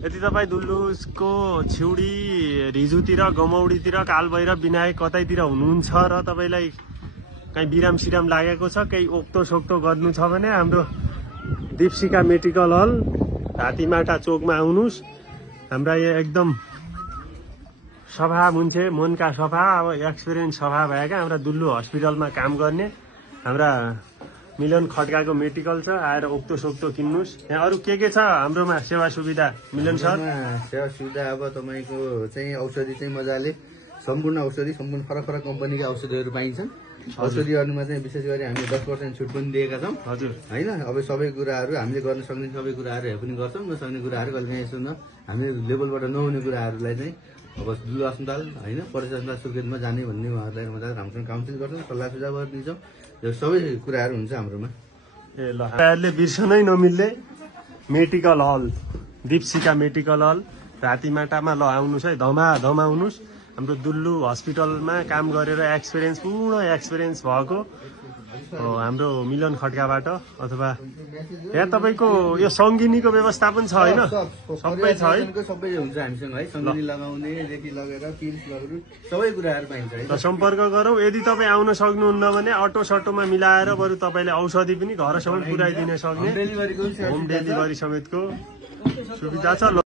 यदि तपाईँ दुल्लुसको छिउडी रिजुतिर गमौडीतिर कालभैरव विनायक कतैतिर हुनुहुन्छ र तपाईँलाई कहीँ बिराम सिराम लागेको छ केही ओक्तो सोक्तो गर्नु छ भने हाम्रो दीपशिखा मेडिकल हल हात्तीमाटा चोकमा आउनुहोस्। हाम्रा यहाँ एकदम सफा मुन्छे मनका सफा अब एक्सपिरियन्स सफा भएका हाम्रा दुल्लु हस्पिटलमा काम गर्ने हाम्रा मिलन खड्काको मेडिकल छ। आएर ओक्तो सोक्तो किन्नुहोस्। यहाँ अरू के छ हाम्रोमा सेवा सुविधा मिलन सर? सेवा सुविधा अब तपाईँको चाहिँ औषधि चाहिँ मजाले सम्पूर्ण औषधि सम्पूर्ण फरक फरक कम्पनीका औषधिहरू पाइन्छन्। औषधिहरूमा चाहिँ विशेष गरी हामीले 10% छुट पनि दिएका छौँ। हजुर होइन, अब सबै कुराहरू हामीले गर्न सक्ने सबै कुराहरू पनि गर्छौँ। नसक्ने कुराहरू कहिले काहीँ यसो हामीले लेभलबाट नहुने कुराहरूलाई चाहिँ अब दुल्लु अस्पताल होइन प्रदेश अस्पताल सुर्खेतमा जाने भन्ने उहाँहरूलाई मजाले राम्रोसँग काउन्सिल गर्छौँ, सल्लाह सुझाव दिन्छौँ। यो सबै कुराहरू हुन्छ हाम्रोमा। ए ल तपाईँहरूले बिर्सनै नमिल्ने मेडिकल हल दीपशिखा मेडिकल हल रातिमाटामा ल आउनुहोस् है, धमाधम आउनुहोस्। हाम्रो दुल्लु हस्पिटलमा काम गरेर पूर्ण एक्सपिरियन्स भएको हाम्रो मिलन खड्काबाट अथवा यहाँ तपाईँको यो सङ्गिनीको व्यवस्था पनि छ होइन? सबै छ है, सबै हुन्छ हामीसँग है। सङ्गिनी लगाउनेदेखि लगेर पिल्स लगेर सबै कुराहरू पाइन्छ है। सम्पर्क गरौँ। यदि तपाईँ आउन सक्नुहुन्न भने अटो सटोमा मिलाएर बरु तपाईँले औषधि पनि घरसम्म पुर्याइदिन सक्ने होम डेलिभरी समेतको सुविधा छ।